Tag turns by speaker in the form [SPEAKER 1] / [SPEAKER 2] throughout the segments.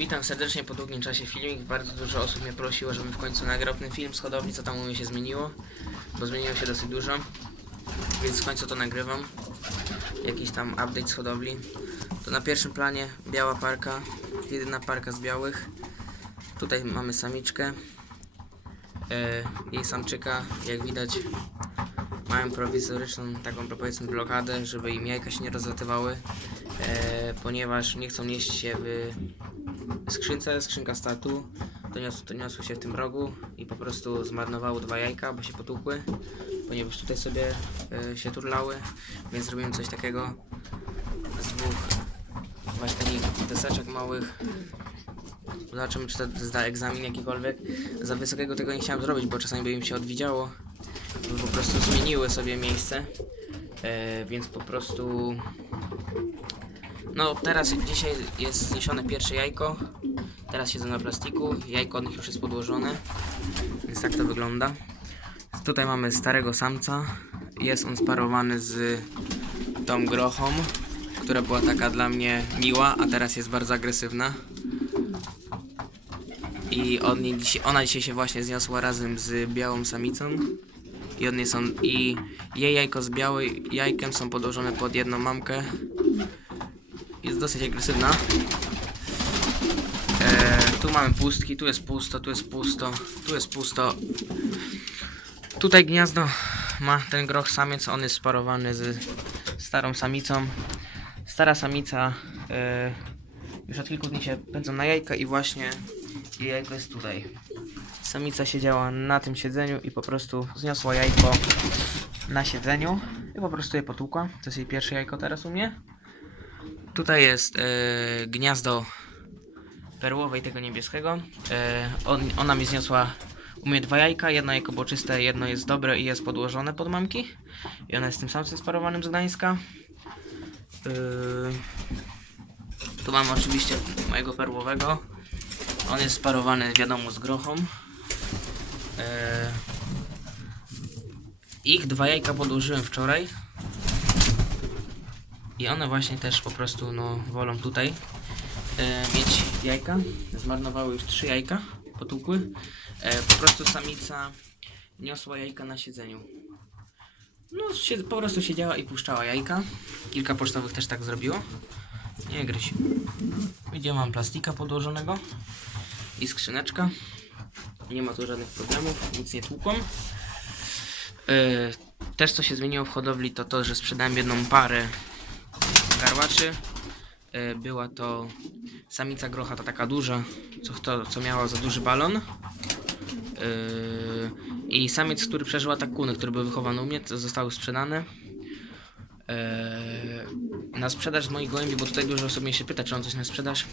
[SPEAKER 1] Witam serdecznie po długim czasie filmik. Bardzo dużo osób mnie prosiło, żebym w końcu nagrał ten film z hodowli, co tam u mnie się zmieniło, bo zmieniło się dosyć dużo, więc w końcu to nagrywam. Jakiś tam update z hodowli. To na pierwszym planie biała parka, jedyna parka z białych. Tutaj mamy samiczkę. E, jej samczyka, jak widać, mają prowizoryczną taką powiedzmy blokadę, żeby im jajka się nie rozlatywały, e, ponieważ nie chcą nieść się w skrzynce, skrzynka statu, to niosło, to niosło się w tym rogu i po prostu zmarnowały dwa jajka, bo się potłukły, ponieważ tutaj sobie e, się turlały, więc zrobiłem coś takiego z dwóch właśnie takich deseczek małych. Zobaczymy, czy to zda egzamin jakikolwiek. Za wysokiego tego nie chciałem zrobić, bo czasami by im się odwidziało. Po prostu zmieniły sobie miejsce. E, więc po prostu. No, teraz dzisiaj jest zniesione pierwsze jajko. Teraz siedzą na plastiku. Jajko od nich już jest podłożone. Więc tak to wygląda. Tutaj mamy starego samca. Jest on sparowany z tą grochą, która była taka dla mnie miła, a teraz jest bardzo agresywna. I jej dzisiaj, ona dzisiaj się właśnie zniosła razem z białą samicą. I one są. I jej jajko z białym jajkiem są podłożone pod jedną mamkę. Jest dosyć agresywna. E, tu mamy pustki, tu jest pusto, tu jest pusto, tu jest pusto. Tutaj gniazdo ma ten groch samiec, on jest sparowany z starą samicą. Stara samica e, już od kilku dni się pędzą na jajka i właśnie jej jajko jest tutaj. Samica siedziała na tym siedzeniu i po prostu zniosła jajko na siedzeniu i po prostu je potłukła. To jest jej pierwsze jajko teraz u mnie. Tutaj jest e, gniazdo perłowe i tego niebieskiego. E, on, ona mi zniosła u mnie dwa jajka, jedno jajko było czyste, jedno jest dobre i jest podłożone pod mamki. I ona jest tym samcem sparowanym z Gdańska. E, tu mamy oczywiście mojego perłowego. On jest sparowany wiadomo z grochą. E, ich dwa jajka podłożyłem wczoraj. I one właśnie też po prostu no, wolą tutaj e, mieć jajka. Zmarnowały już trzy jajka, potłukły. E, po prostu samica niosła jajka na siedzeniu. No, się, po prostu siedziała i puszczała jajka. Kilka pocztowych też tak zrobiło. Nie gryź. Widziałem, mam plastika podłożonego i skrzyneczka. Nie ma tu żadnych problemów, nic nie tłukłam. Yy, też co się zmieniło w hodowli to to, że sprzedałem jedną parę garłaczy. Yy, była to samica grocha, ta taka duża, co, to, co miała za duży balon. Yy, I samiec, który przeżył atak kuny, który był wychowany u mnie, zostały sprzedane. Yy, na sprzedaż z moich gołębi, bo tutaj dużo osób mnie się pyta, czy on coś na sprzedaż.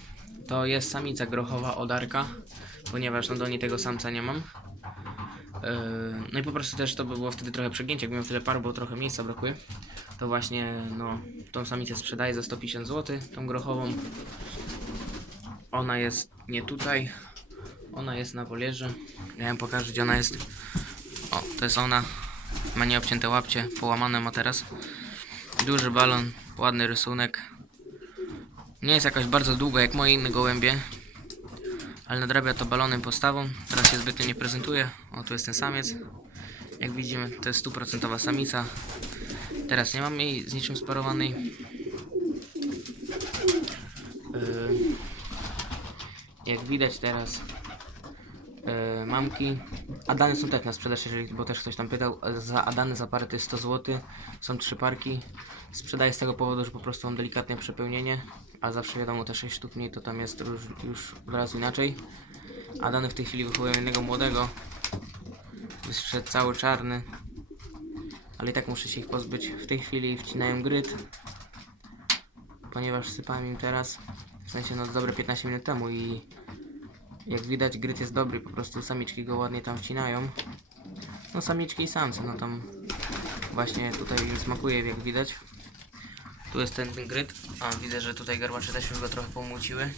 [SPEAKER 1] To jest samica grochowa odarka, ponieważ no do niej tego samca nie mam. No i po prostu też to by było wtedy trochę przegięcie, jak miałem tyle par, bo trochę miejsca brakuje. To właśnie, no, tą samicę sprzedaję za 150 zł, tą grochową. Ona jest nie tutaj, ona jest na wolierze. Ja ją pokażę, gdzie ona jest. O, to jest ona. Ma nieobcięte łapcie, połamane ma teraz. Duży balon, ładny rysunek. Nie jest jakaś bardzo długa jak moje inne gołębie. Ale nadrabia to balonem postawą. Teraz się zbytnio nie prezentuje. O, tu jest ten samiec. Jak widzimy, to jest stuprocentowa samica. Teraz nie mam jej z niczym sparowanej. Yy, jak widać teraz yy, mamki. Adany są też na sprzedaż, jeżeli, bo też ktoś tam pytał. Za Adany za parę to jest 100 zł. Są trzy parki. Sprzedaję z tego powodu, że po prostu mam delikatne przepełnienie. A zawsze wiadomo, te 6 sztuk mniej to tam jest już, już od razu inaczej. Adany w tej chwili wychowują jednego młodego. Wyszedł cały czarny. Ale i tak muszę się ich pozbyć. W tej chwili wcinają gryt. Ponieważ sypałem im teraz. W sensie no dobre 15 minut temu i jak widać gryt jest dobry, po prostu samiczki go ładnie tam wcinają. No samiczki i samce, no tam właśnie tutaj smakuje jak widać. Tu jest ten, ten gryt. A widzę, że tutaj garbacze też już go trochę pomłóciły.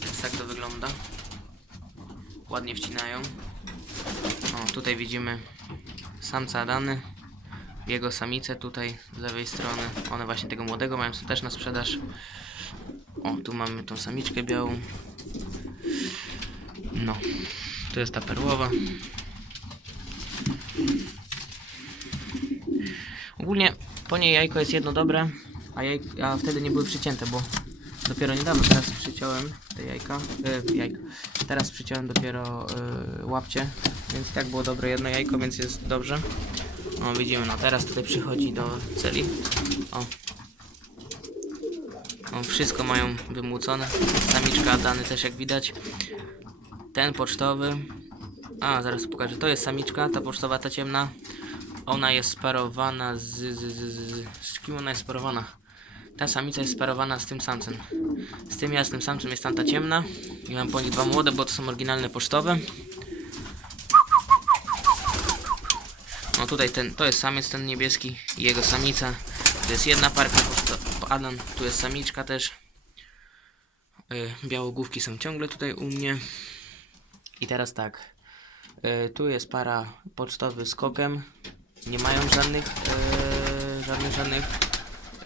[SPEAKER 1] Więc tak to wygląda. Ładnie wcinają. O, tutaj widzimy samca Adany. Jego samicę tutaj z lewej strony. One właśnie tego młodego mają też na sprzedaż. O, tu mamy tą samiczkę białą. No, tu jest ta perłowa. Ogólnie po niej jajko jest jedno dobre, a, jaj, a wtedy nie były przycięte, bo dopiero niedawno teraz przyciąłem te jajka. E, jajka. Teraz przyciąłem dopiero e, łapcie, więc tak było dobre jedno jajko, więc jest dobrze. O, widzimy, no teraz tutaj przychodzi do celi. O. O, wszystko mają wymłócone. Samiczka, dany też jak widać. Ten pocztowy. A, zaraz pokażę. To jest samiczka, ta pocztowa, ta ciemna. Ona jest sparowana z, z, z, z... Z kim ona jest sparowana? Ta samica jest sparowana z tym samcem. Z tym jasnym samcem jest tamta ciemna. I mam po nich dwa młode, bo to są oryginalne pocztowe. No tutaj ten, to jest samiec ten niebieski i jego samica. To jest jedna parka, Adam, tu jest samiczka też. Y, Białogłówki są ciągle tutaj u mnie. I teraz tak. Y, Tu jest para pocztowy z kokiem. Nie mają żadnych, y, żadnych, żadnych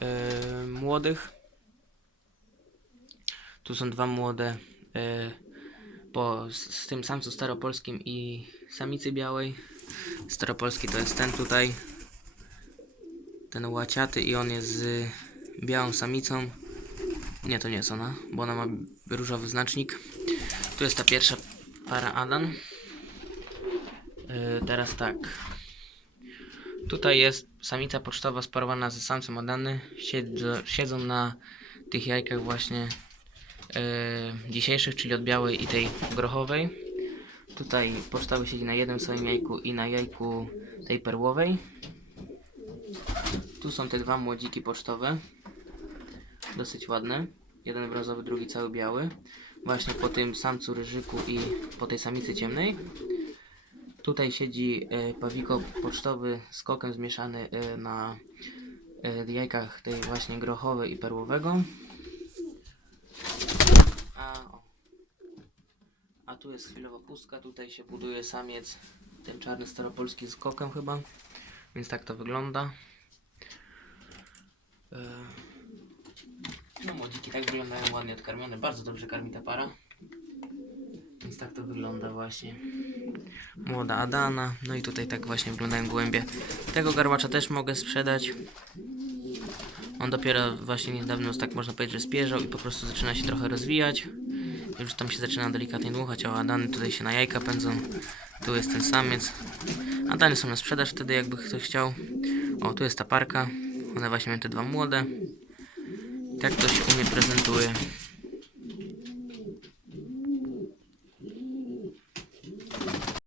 [SPEAKER 1] y, młodych. Tu są dwa młode. y, Po, z, z tym samcu staropolskim i samicy białej. Staropolski to jest ten tutaj. Ten łaciaty i on jest z białą samicą. Nie, to nie jest ona, bo ona ma różowy znacznik. Tu jest ta pierwsza para Adan. Yy, teraz tak. Tutaj jest samica pocztowa sparowana ze samcem Adany. Siedzą, na tych jajkach właśnie yy, dzisiejszych, czyli od białej i tej grochowej. Tutaj pocztowy siedzi na jednym swoim jajku i na jajku tej perłowej. Tu są te dwa młodziki pocztowe. Dosyć ładne. Jeden brązowy, drugi cały biały. Właśnie po tym samcu ryżyku i po tej samicy ciemnej. Tutaj siedzi e, pawiko pocztowy z kokiem zmieszany e, na e, jajkach tej właśnie grochowej i perłowego. A. A tu jest chwilowa pustka, tutaj się buduje samiec, ten czarny staropolski z kokiem chyba, więc tak to wygląda. No młodziki tak wyglądają ładnie odkarmione, bardzo dobrze karmi ta para. Więc tak to wygląda właśnie. Młoda Adana, no i tutaj tak właśnie wyglądają głębie. Tego garłacza też mogę sprzedać. On dopiero właśnie niedawno, tak można powiedzieć, że spierzał i po prostu zaczyna się trochę rozwijać. Już tam się zaczyna delikatnie dmuchać, a Adany tutaj się na jajka pędzą. Tu jest ten samiec. Adany są na sprzedaż wtedy, jakby ktoś chciał. O, tu jest ta parka. One właśnie mają te dwa młode. Tak to się u mnie prezentuje.